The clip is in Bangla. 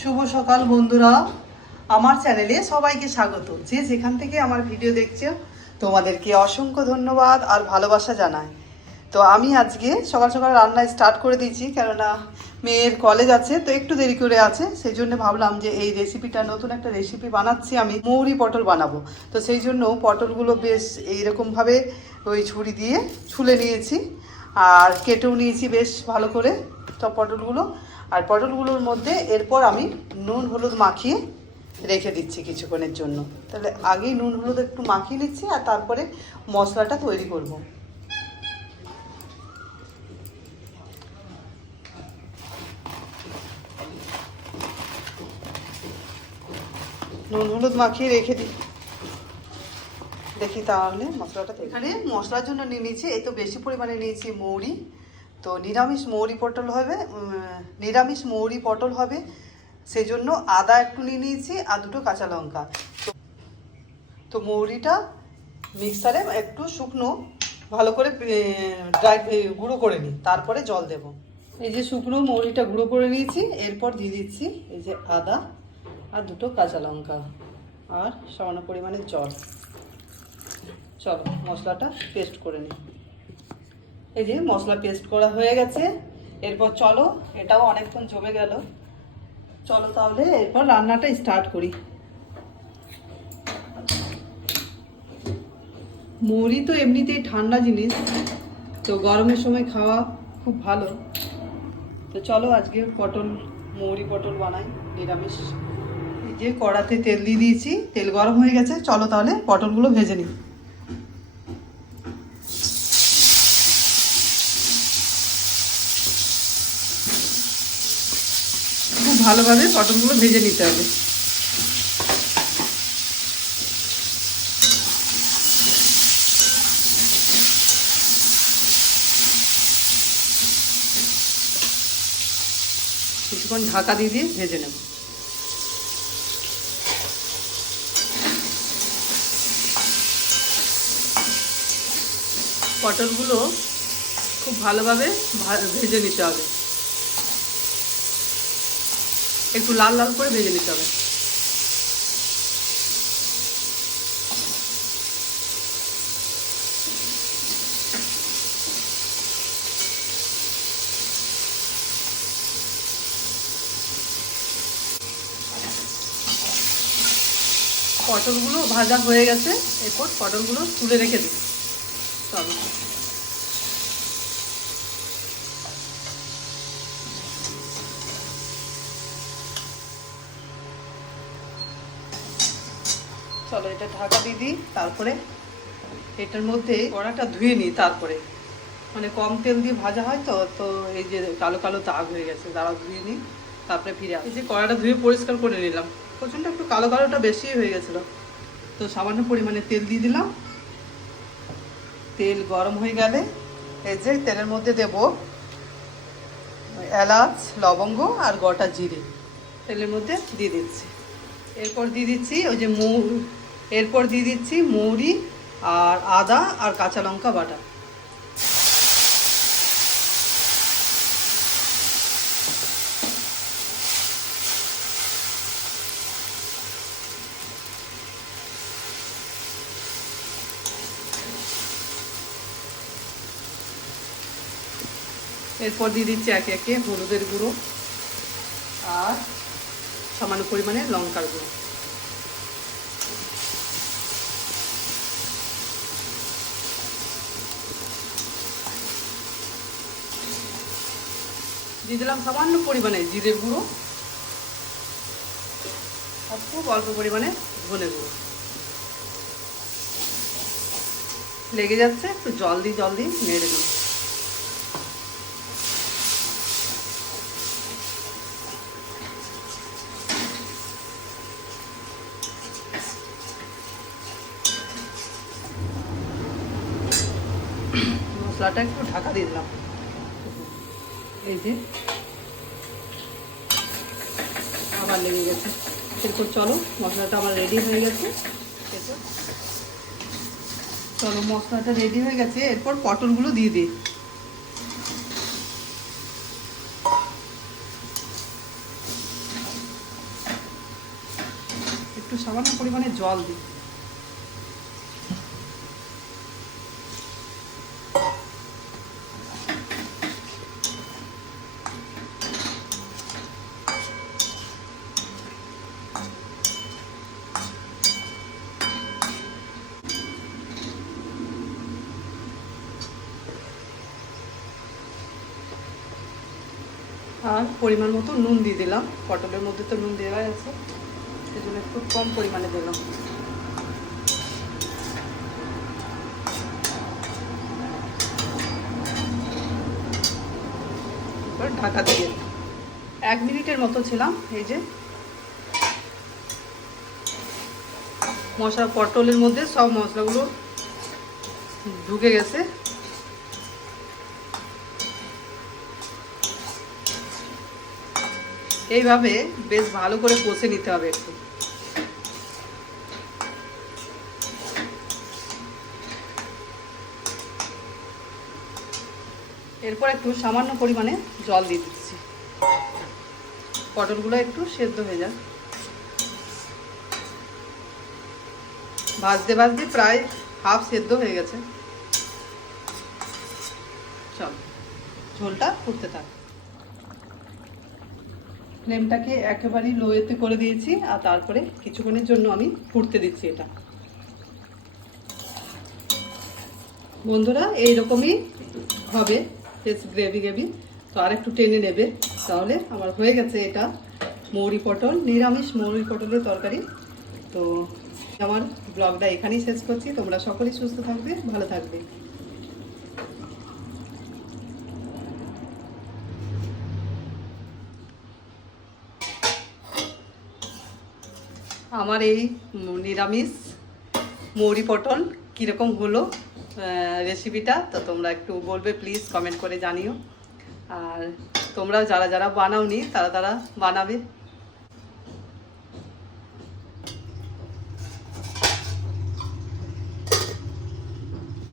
শুভ সকাল বন্ধুরা, আমার চ্যানেলে সবাইকে স্বাগত। যে যেখান থেকে আমার ভিডিও দেখছো তোমাদেরকে অসংখ্য ধন্যবাদ আর ভালোবাসা জানাই। তো আমি আজকে সকাল সকাল রান্না স্টার্ট করে দিয়েছি, কেননা মেয়ের কলেজ আছে তো একটু দেরি করে আছে, সেই জন্য ভাবলাম যে এই রেসিপিটা, নতুন একটা রেসিপি বানাচ্ছি, আমি মৌরি পটল বানাবো। তো সেই জন্য পটলগুলো বেশ এইরকমভাবে ওই ছুরি দিয়ে ছুলে নিয়েছি আর কেটেও নিয়েছি বেশ ভালো করে সব পটলগুলো। আর পটলগুলোর মধ্যে এরপর আমি নুন হলুদ মাখিয়ে রেখে দিচ্ছি কিছুক্ষণের জন্য। তাহলে আগেই নুন হলুদ একটু মাখিয়ে নিচ্ছি আর তারপরে মশলাটা তৈরি করব। নুন হলুদ মাখিয়ে রেখে দিই, দেখি তাহলে মশলাটা। এখানে মশলার জন্য নিয়ে নিয়েছি, এই তো বেশি পরিমাণে নিয়েছি মৌরি। তো নিরামিষ মৌরি পটল হবে, সেই জন্য আদা একটু নিয়ে নিয়েছি আর দুটো কাঁচা লঙ্কা। তো মৌরিটা মিক্সারে একটু শুকনো ভালো করে গুঁড়ো করে নিই, তারপরে জল দেব। এই যে শুকনো মৌরিটা গুঁড়ো করে নিয়েছি, এরপর দিয়ে দিচ্ছি এই যে আদা আর দুটো কাঁচা লঙ্কা আর সামান্য পরিমাণে জল। চলো মশলাটা পেস্ট করে নিই। এই যে মশলা পেস্ট করা হয়ে গেছে, এরপর চলো, এটাও অনেকক্ষণ জমে গেল, চলো তাহলে এরপর রান্নাটা স্টার্ট করি। মৌরি তো এমনিতেই ঠান্ডা জিনিস, তো গরমের সময় খাওয়া খুব ভালো। তো চলো আজকে মৌরি পটল বানাই নিরামিষ। এই যে কড়াতে তেল দিয়ে দিয়েছি, তেল গরম হয়ে গেছে, চলো তাহলে পটলগুলো ভেজে নিই। খুব ভালোভাবে পটলগুলো ভেজে নিতে হবে। কিছুক্ষণ ঢাকা দিয়ে দিয়ে ভেজে নেব। পটলগুলো খুব ভালোভাবে ভেজে নিতে হবে, একটু লাল লাল করে ভেজে নিতে হবে। পটলগুলো ভাজা হয়ে গেছে, এরপর পটলগুলো তুলে রেখে দিই। চলো চলো এটা ঢাকা দিয়ে দিই, তারপরে এটার মধ্যে কড়াটা ধুয়ে নিই। তারপরে মানে কম তেল দিয়ে ভাজা হয় তো, তো এই যে কালো কালো দাগ হয়ে গেছে, দাঁড়া ধুয়ে নিই, তারপরে ফিরে আসি। এই যে কড়াটা ধুয়ে পরিষ্কার করে নিলাম, প্রচণ্ড একটু কালো কালোটা বেশি হয়ে গেছিলো, তো সামান্য পরিমাণে তেল দিয়ে দিলাম। তেল গরম হয়ে গেলে এই যে তেলের মধ্যে দেব এলাচ, লবঙ্গ আর গোটা জিরে, তেলের মধ্যে দিয়ে দিচ্ছি। এরপর দিয়ে দিচ্ছি মৌরি আর আদা আর কাঁচা লঙ্কা বাটা। এরপর দিয়ে দিচ্ছি একে একে হলুদের গুঁড়ো আর সামান্য পরিমাণে লঙ্কার গুঁড়ো। দিয়ে দিলাম সামান্য পরিমাণে জিরের গুঁড়ো আর খুব অল্প পরিমাণে ধনে গুঁড়ো। লেগে যাচ্ছে, একটু জল দিয়ে নেড়ে দেবো। মশলাটা একটু ঢাকা দিয়ে দিলাম। এই যে আবার লেগে গেছে। এরপর চলো মশলাটা আমার রেডি হয়ে গেছে। চলো মশলাটা রেডি হয়ে গেছে, এরপর পটলগুলো দিয়ে দিই। একটু সামান্য পরিমাণে জল দিই। আর পরিমাণ মতো নুন দিয়ে দিলাম, পটলের মধ্যে তো নুন দেওয়াই আছে, সেই জন্য একটু কম পরিমাণে দিলাম। এবার ঢাকা দিয়ে 1 মিনিটের মতো ছিলাম। এই যে মশলা, পটলের মধ্যে সব মশলাগুলো ঢুকে গেছে। এইভাবে বেশ ভালো করে কষে নিতে হবে একটু। এরপর একটু সামান্য পরিমাণে জল দিয়ে দিচ্ছি, পটলগুলো একটু সেদ্ধ হয়ে যায়। ভাজতে ভাজতে প্রায় হাফ সেদ্ধ হয়ে গেছে। চল ঝোলটা ফুটতে থাক। ফ্লেমটাকে একেবারেই লোয়েতে করে দিয়েছি, আর তারপরে কিছুক্ষণের জন্য আমি ফুটতে দিচ্ছি এটা। বন্ধুরা এইরকমই হবে, বেশ গ্রেভি গ্রেভি, তো আর একটু টেনে নেবে, তাহলে আমার হয়ে গেছে এটা মৌরি পটল, নিরামিষ মৌরি পটলের তরকারি। তো আমার ব্লগটা এখানেই শেষ করছি। তোমরা সকলেই সুস্থ থাকবে, ভালো থাকবে। আমার এই নিরামিষ মৌরি পটল কীরকম হলো রেসিপিটা, তো তোমরা একটু বলবে প্লিজ, কমেন্ট করে জানিও। আর তোমরা যারা যারা বানাওনি তারা বানাবে।